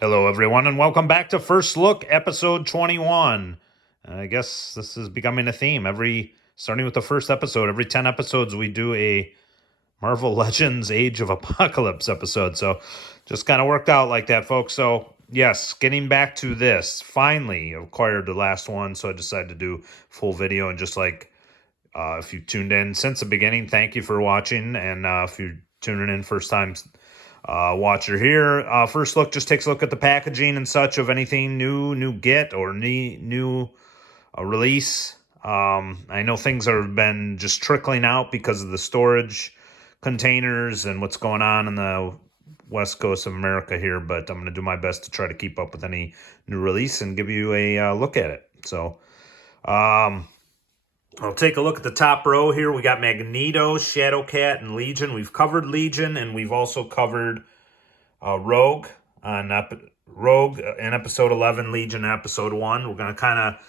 Hello, everyone, and welcome back to First Look, episode 21. I guess this is becoming a theme. Starting with the first episode, every 10 episodes, we do a Marvel Legends Age of Apocalypse episode. So just kind of worked out like that, folks. So, yes, getting back to this, finally acquired the last one. So I decided to do full video. And just like if you tuned in since the beginning, thank you for watching. And if you're tuning in first time, watcher here. First look just takes a look at the packaging and such of anything new get or new release. I know things have been just trickling out because of the storage containers and what's going on in the west coast of America here, but I'm going to do my best to try to keep up with any new release and give you a look at it. So, I'll take a look at the top row here. We got Magneto, Shadowcat, and Legion. We've covered Legion, and we've also covered Rogue in episode 11, Legion in episode 1. We're going to kind of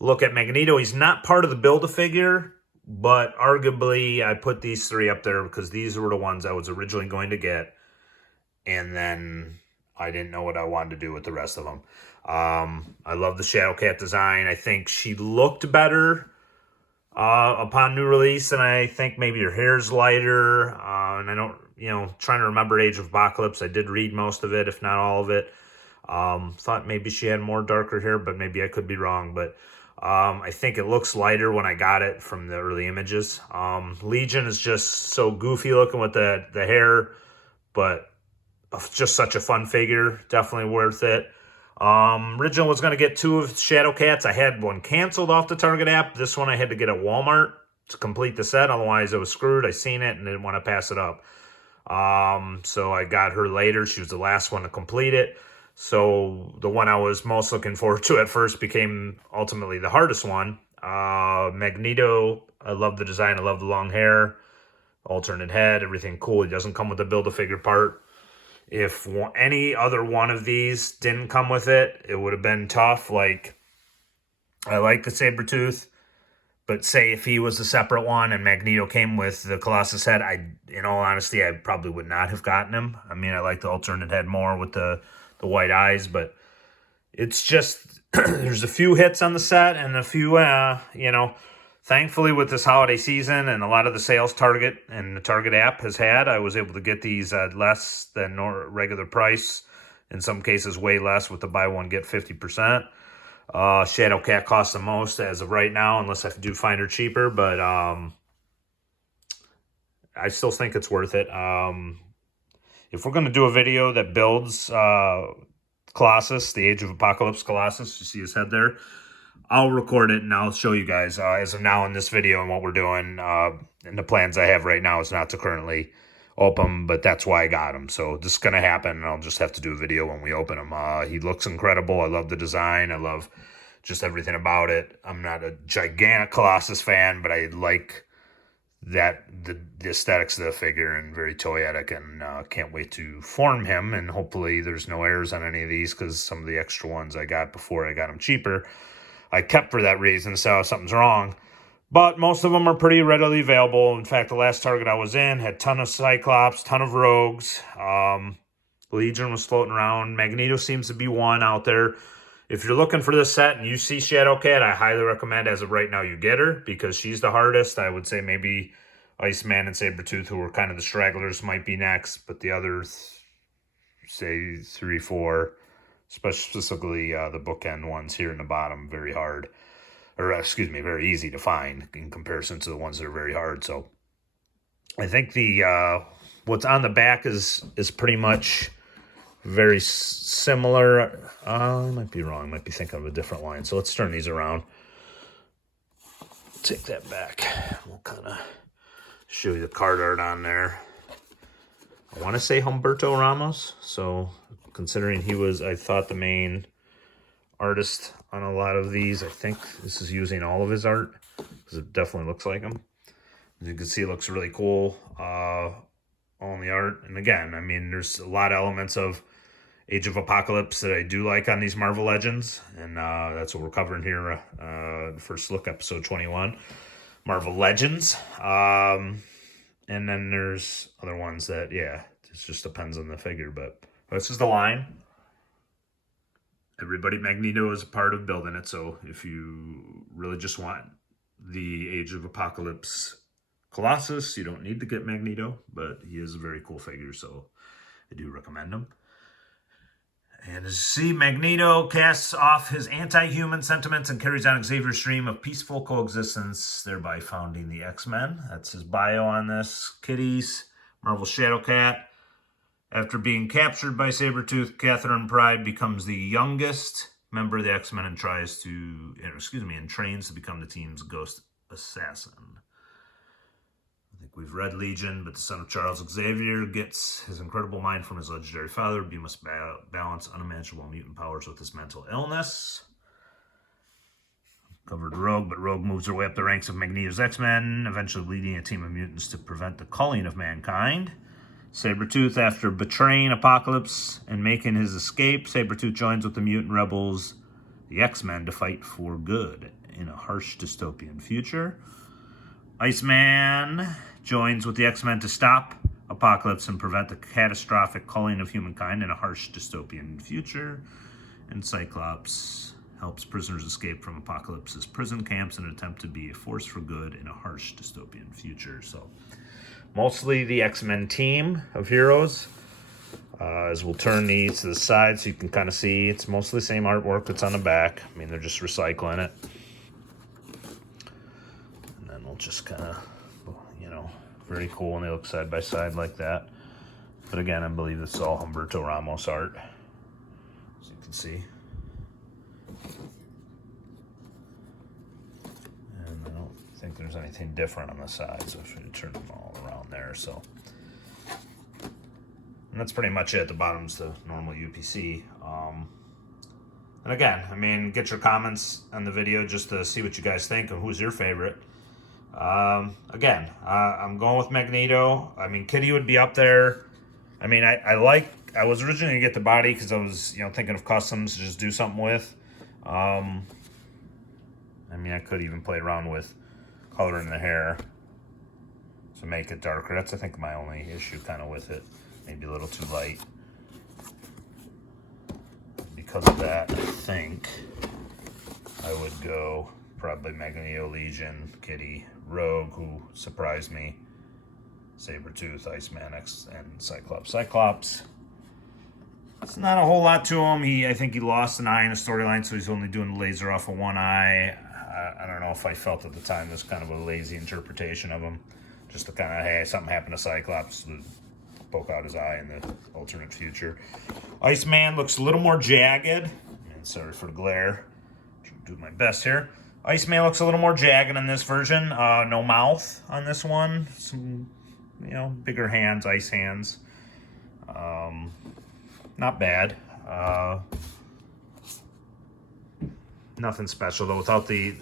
look at Magneto. He's not part of the Build-A-Figure, but arguably I put these three up there because these were the ones I was originally going to get, and then I didn't know what I wanted to do with the rest of them. I love the Shadowcat design. I think she looked better upon new release, and I think maybe her hair's lighter, and I don't, trying to remember Age of Apocalypse. I did read most of it, if not all of it. Thought maybe she had more darker hair, but maybe I could be wrong. But I think it looks lighter when I got it from the early images. Legion is just so goofy looking with the hair, but just such a fun figure. Definitely worth it. Original was going to get two of Shadowcats. I had one canceled off the Target app. This one I had to get at Walmart to complete the set. Otherwise, I was screwed. I seen it and didn't want to pass it up. So I got her later. She was the last one to complete it. So the one I was most looking forward to at first became ultimately the hardest one. Magneto, I love the design. I love the long hair, alternate head, everything cool. He doesn't come with the Build-A-Figure part. If any other one of these didn't come with it, it would have been tough. Like, I like the Sabretooth, but say if he was a separate one and Magneto came with the Colossus head, in all honesty, I probably would not have gotten him. I mean, I like the alternate head more with the white eyes, but it's just, there's a few hits on the set and a few, thankfully with this holiday season and a lot of the sales Target and the Target app has had, I was able to get these at less than regular price. In some cases, way less with the buy one, get 50%. Shadowcat costs the most as of right now, unless I do find her cheaper, but I still think it's worth it. If we're going to do a video that builds Colossus, the Age of Apocalypse Colossus, you see his head there, I'll record it and I'll show you guys as of now in this video and what we're doing. And the plans I have right now is not to currently open, but that's why I got him. So this is going to happen, and I'll just have to do a video when we open him. He looks incredible. I love the design. I love just everything about it. I'm not a gigantic Colossus fan, but I like that the aesthetics of the figure and very toyetic, and can't wait to form him. And hopefully there's no errors on any of these, because some of the extra ones I got before I got them cheaper, I kept for that reason, so something's wrong. But most of them are pretty readily available. In fact, the last Target I was in had a ton of Cyclops, ton of Rogues. Legion was floating around. Magneto seems to be one out there. If you're looking for this set and you see Shadowcat, I highly recommend as of right now you get her, because she's the hardest. I would say maybe Iceman and Sabretooth, who were kind of the stragglers, might be next. But the others, say 3, 4... specifically the bookend ones here in the bottom, very hard, or very easy to find in comparison to the ones that are very hard. So I think the what's on the back is pretty much very similar. I might be wrong. I might be thinking of a different line. So let's turn these around. Take that back. We'll kind of show you the card art on there. I want to say Humberto Ramos. So considering he was, I thought, the main artist on a lot of these, I think this is using all of his art, because it definitely looks like him. As you can see, it looks really cool, all in the art. And again, I mean, there's a lot of elements of Age of Apocalypse that I do like on these Marvel Legends, and that's what we're covering here, First Look, episode 21, Marvel Legends. And then there's other ones that, yeah, it just depends on the figure, but this is the line. everybody, Magneto is a part of building it. So if you really just want the Age of Apocalypse Colossus, you don't need to get Magneto, but he is a very cool figure, so I do recommend him. And as you see, Magneto casts off his anti-human sentiments and carries on Xavier's dream of peaceful coexistence, thereby founding the X-Men. That's his bio on this. Kitty's Marvel Shadowcat. After being captured by Sabretooth, Catherine Pryde becomes the youngest member of the X-Men and trains to become the team's ghost assassin. I think we've read Legion, but the son of Charles Xavier gets his incredible mind from his legendary father. He must balance unimaginable mutant powers with his mental illness. Covered Rogue, but Rogue moves her way up the ranks of Magneto's X-Men, eventually leading a team of mutants to prevent the culling of mankind. Sabretooth, after betraying Apocalypse and making his escape, Sabretooth joins with the mutant rebels, the X-Men, to fight for good in a harsh dystopian future. Iceman joins with the X-Men to stop Apocalypse and prevent the catastrophic culling of humankind in a harsh dystopian future. And Cyclops helps prisoners escape from Apocalypse's prison camps in an attempt to be a force for good in a harsh dystopian future. So, mostly the X-Men team of heroes. As we'll turn these to the side so you can kind of see, it's mostly the same artwork that's on the back. I mean, they're just recycling it. And then we'll just kind of, very cool when they look side by side like that. But again, I believe this is all Humberto Ramos art, as you can see. And I don't think there's anything different on the side, so I should turn them all around there. So, and that's pretty much it. The bottom's the normal UPC. And again, I mean, get your comments on the video just to see what you guys think and who's your favorite. Again, I'm going with Magneto. I mean, Kitty would be up there. I mean, I was originally gonna get the body because I was, thinking of customs to just do something with. I mean, I could even play around with coloring the hair to make it darker. That's, I think, my only issue kind of with it. Maybe a little too light. Because of that, I think I would go probably Magneto, Legion, Kitty, Rogue, who surprised me, Sabretooth, Iceman, and Cyclops. Cyclops, it's not a whole lot to him. I think he lost an eye in a storyline, so he's only doing the laser off of one eye. I don't know if I felt at the time this kind of a lazy interpretation of him. Just to kind of, hey, something happened to Cyclops, to poke out his eye in the alternate future. Iceman looks a little more jagged. And sorry for the glare. Do my best here. Iceman looks a little more jagged in this version. No mouth on this one. Some, bigger hands, ice hands. Not bad. Nothing special though. Without the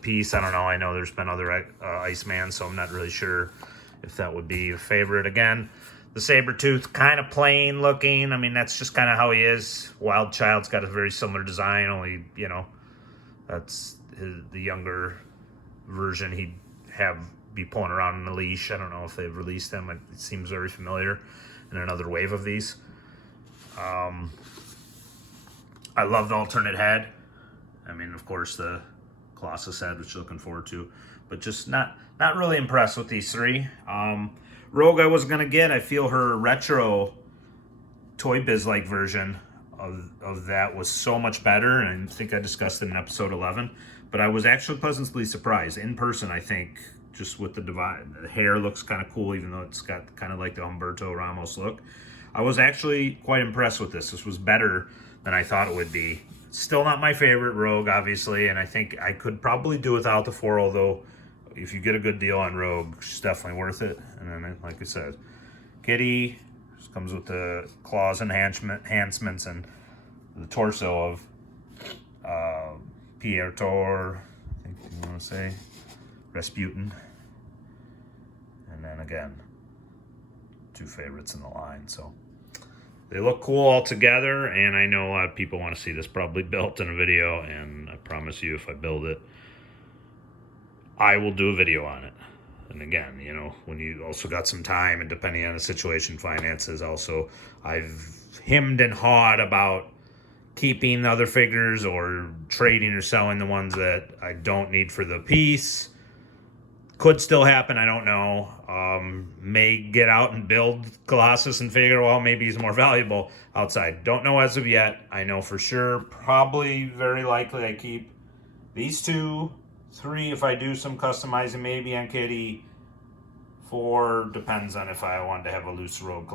piece, I don't know. I know there's been other Iceman, so I'm not really sure if that would be a favorite. Again, the Sabretooth, kind of plain looking. I mean, that's just kind of how he is. Wild Child's got a very similar design, only, that's the younger version. He'd be pulling around on a leash. I don't know if they've released him. It seems very familiar in another wave of these. I love the alternate head. I mean, of course, the Colossus head, which you're looking forward to. But just not really impressed with these three. Rogue I wasn't going to get. I feel her retro Toy Biz-like version of that was so much better. And I think I discussed it in episode 11. But I was actually pleasantly surprised. In person, I think, just with the divide. The hair looks kind of cool, even though it's got kind of like the Humberto Ramos look. I was actually quite impressed with this. This was better than I thought it would be. Still not my favorite Rogue, obviously, and I think I could probably do without the 4, although if you get a good deal on Rogue, she's definitely worth it. And then, like I said, Kitty just comes with the claws enhancements and the torso of Pierre Tor, I think you want to say, Rasputin. And then again, 2 favorites in the line, so they look cool all together, and I know a lot of people want to see this probably built in a video, and I promise you if I build it, I will do a video on it. And again, when you also got some time, and depending on the situation, finances also, I've hemmed and hawed about keeping the other figures or trading or selling the ones that I don't need for the piece. Could still happen, I don't know. May get out and build Colossus and figure, well, maybe he's more valuable outside. Don't know as of yet. I know for sure, probably very likely I keep these 2, 3 if I do some customizing, maybe on Kitty. 4 depends on if I wanted to have a loose road,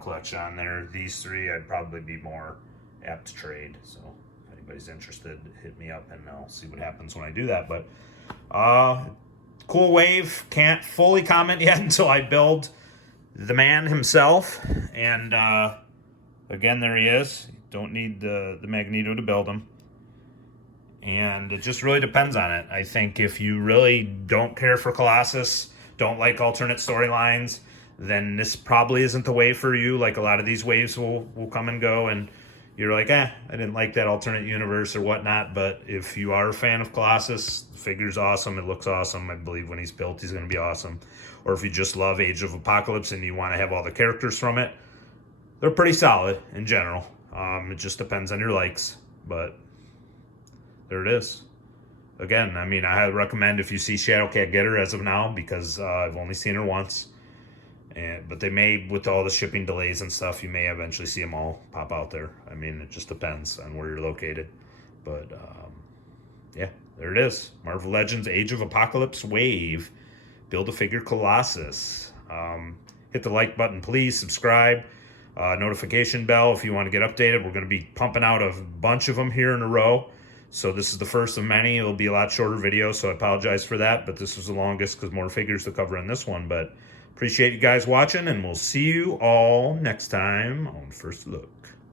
collection on there. These 3 I'd probably be more apt to trade. So if anybody's interested, hit me up and I'll see what happens when I do that. But cool wave. Can't fully comment yet until I build the man himself. And again, there he is. Don't need the Magneto to build him. And it just really depends on it. I think if you really don't care for Colossus, don't like alternate storylines, then this probably isn't the wave for you. Like a lot of these waves will come and go, and you're like, I didn't like that alternate universe or whatnot. But if you are a fan of Colossus, the figure's awesome. It looks awesome. I believe when he's built, he's going to be awesome. Or if you just love Age of Apocalypse and you want to have all the characters from it, they're pretty solid in general. It just depends on your likes. But there it is. Again, I mean, I recommend if you see Shadowcat, get her as of now, because I've only seen her once. But they may, with all the shipping delays and stuff, you may eventually see them all pop out there. I mean, it just depends on where you're located. But, yeah, there it is. Marvel Legends Age of Apocalypse Wave. Build-A-Figure Colossus. Hit the like button, please. Subscribe. Notification bell if you want to get updated. We're going to be pumping out a bunch of them here in a row. So this is the first of many. It'll be a lot shorter video, so I apologize for that. But this was the longest because more figures to cover in this one. But appreciate you guys watching, and we'll see you all next time on First Look.